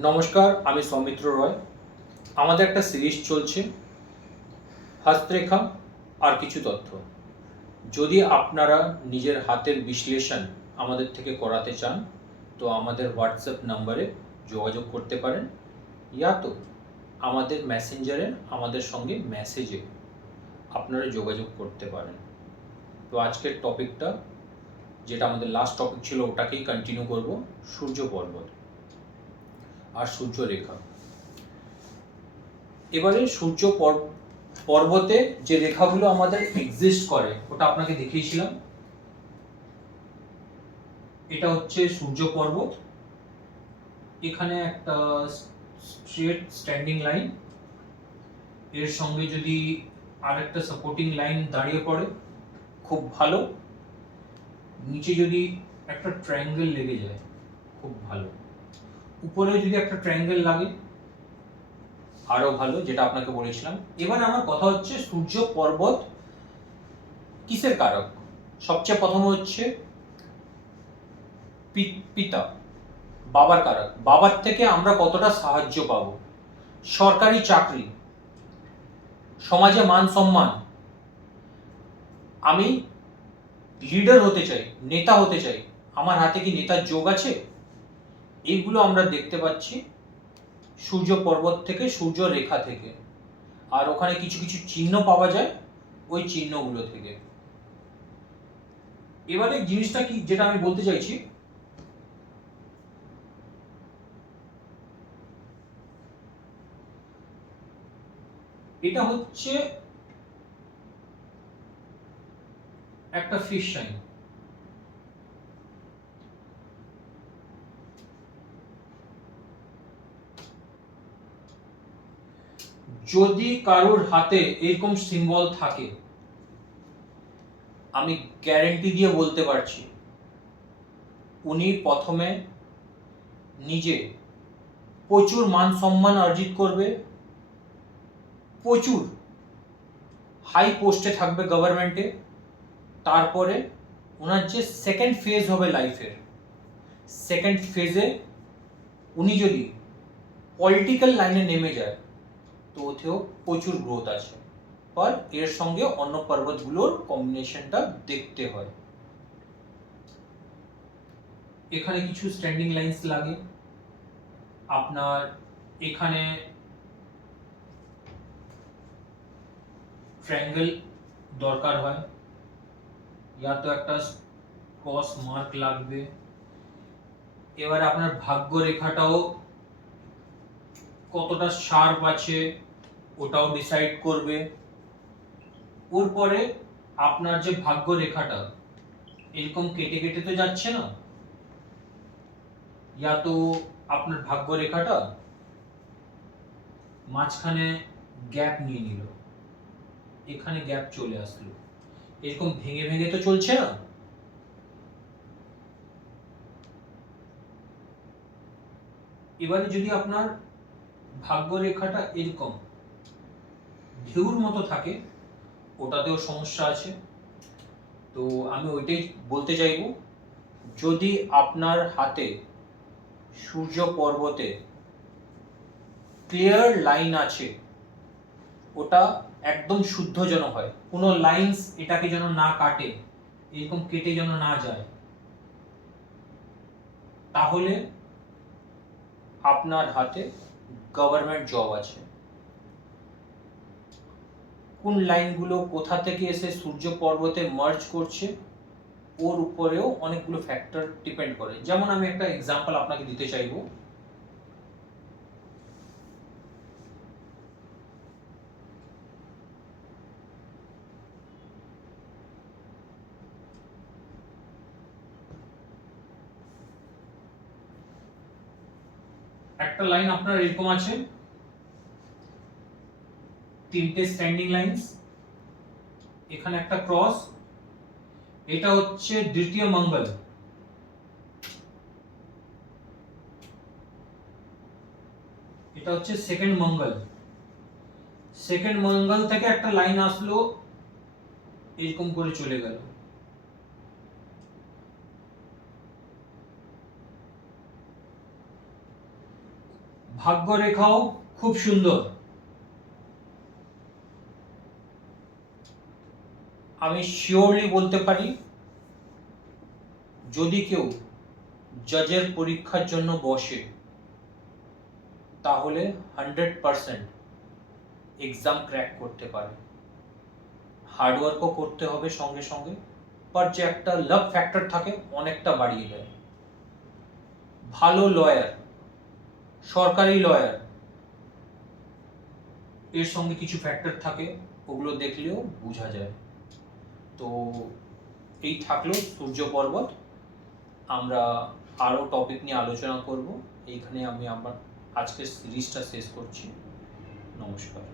নমস্কার, আমি সৌমিত্র রয়। আমাদের একটা সিরিজ চলছে হস্তরেখা আর কিছু তথ্য। যদি আপনারা নিজের হাতের বিশ্লেষণ আমাদের থেকে করাতে চান তো আমাদের হোয়াটসঅ্যাপ নাম্বারে যোগাযোগ করতে পারেন, ইয়া তো আমাদের মেসেঞ্জারে আমাদের সঙ্গে মেসেজে আপনারা যোগাযোগ করতে পারেন। তো আজকের টপিকটা, যেটা আমাদের লাস্ট টপিক ছিল, ওটাকেই কন্টিনিউ করব। সূর্য পর্বত আর সূর্যরেখা। এবারে সূর্য পর্বতে যে রেখাগুলো আমাদের এক্সিস্ট করে ওটা আপনাকে দেখিয়েছিলাম। এটা হচ্ছে সূর্য পর্বত। এখানে একটা স্ট্রেট স্ট্যান্ডিং লাইন, এর সঙ্গে যদি আরেকটা সাপোর্টিং লাইন দাঁড়িয়ে পড়ে খুব ভালো। নিচে যদি একটা ট্রায়াঙ্গেল লেগে যায় খুব ভালো। উপরে যদি একটা ট্রায়াঙ্গেল লাগে আরো ভালো, যেটা আপনাকে বলেছিলাম। এবার আমার কথা হচ্ছে সূর্য পর্বত কিসের কারক। সবচেয়ে প্রথম হচ্ছে পিতা, বাবার কারক। বাবার থেকে আমরা কতটা সাহায্য পাব, সরকারি চাকরি, সমাজে মান সম্মান, আমি লিডার হতে চাই, নেতা হতে চাই, আমার হাতে কি নেতার যোগ আছে, এইগুলো আমরা দেখতে পাচ্ছি সূর্য পর্বত থেকে, সূর্য রেখা থেকে। আর ওখানে কিছু কিছু চিহ্ন পাওয়া যায় ওই চিহ্নগুলো থেকে। এবারে জিনিসটা কি যেটা আমি বলতে চাইছি, এটা হচ্ছে একটা ফিশ সাইন। যদি কারোর হাতে এরকম সিম্বল থাকে, আমি গ্যারেন্টি দিয়ে বলতে পারছি উনি প্রথমে নিজে প্রচুর মান সম্মান অর্জিত করবে, প্রচুর হাই পোস্টে থাকবে গভর্নমেন্টে। তারপরে ওনার যে সেকেন্ড ফেজ হবে লাইফের, সেকেন্ড ফেজে উনি যদি পলিটিক্যাল লাইনে নেমে যায় তো ওতেও প্রচুর গ্রোথ আছে। আর এর সঙ্গে অন্য পর্বতগুলোর কম্বিনেশনটা দেখতে হয়। এখানে কিছু স্ট্যান্ডিং লাইন্স লাগে, আপনার এখানে ট্রায়াঙ্গেল দরকার হয়, ইয়া তো একটা ক্রস মার্ক লাগবে। এবার আপনার ভাগ্য রেখাটাও কতটা শার্প আছে ওটাও ডিসাইড করবে। ওর পরে আপনার যে ভাগ্য রেখাটা এরকম কেটে কেটে তো যাচ্ছে না, ইয়া তো আপনার ভাগ্য রেখাটা মাঝখানে গ্যাপ নিয়ে নিল, এখানে গ্যাপ চলে আসলো, এরকম ভেঙে ভেঙে তো চলছে না। এবারে যদি আপনার ভাগ্য রেখাটা এরকম ঢেউর মতো থাকে ওটাতেও সমস্যা আছে। তো আমি ওইটাই বলতে চাইবো, যদি আপনার হাতে সূর্য পর্বতে ক্লিয়ার লাইন আছে, ওটা একদম শুদ্ধ যেন হয়, কোনো লাইন্স এটাকে যেন না কাটে, এরকম কেটে যেন না যায়, তাহলে আপনার হাতে গভর্নমেন্ট জব আছে। কোন লাইনগুলো কোথা থেকে এসে সূর্য পর্বতে মার্জ করছে ওর উপরেও অনেকগুলো ফ্যাক্টর ডিপেন্ড করে। যেমন আমি একটা এক্সাম্পল আপনাকে দিতে চাইবো, একটা লাইন আপনার এরকম আছে, তিনটে স্ট্যান্ডিং লাইনস, এখানে একটা ক্রস, এটা হচ্ছে দ্বিতীয় মঙ্গল, এটা হচ্ছে সেকেন্ড মঙ্গল। সেকেন্ড মঙ্গল থেকে একটা লাইন আসলো এরকম করে চলে গেল, ভাগ্যরেখাও খুব সুন্দর। আমি শিওরলি বলতে পারি, যদি কেউ জাজের পরীক্ষার জন্য বসে তাহলে 100% এক্সাম ক্র্যাক করতে পারে। হার্ডওয়ার্কও করতে হবে সঙ্গে সঙ্গে, বাট যে একটা লাক ফ্যাক্টর থাকে অনেকটা বাড়িয়ে দেয়। ভালো লয়ার, সরকারি লয়ার, এর সঙ্গে কিছু ফ্যাক্টর থাকে, ওগুলো দেখলেও বোঝা যায়। তো এই থাকলো সূর্য পর্বত। আমরা আরও টপিক নিয়ে আলোচনা করব। এইখানে আমি আমার আজকের সিরিজটা শেষ করছি। নমস্কার।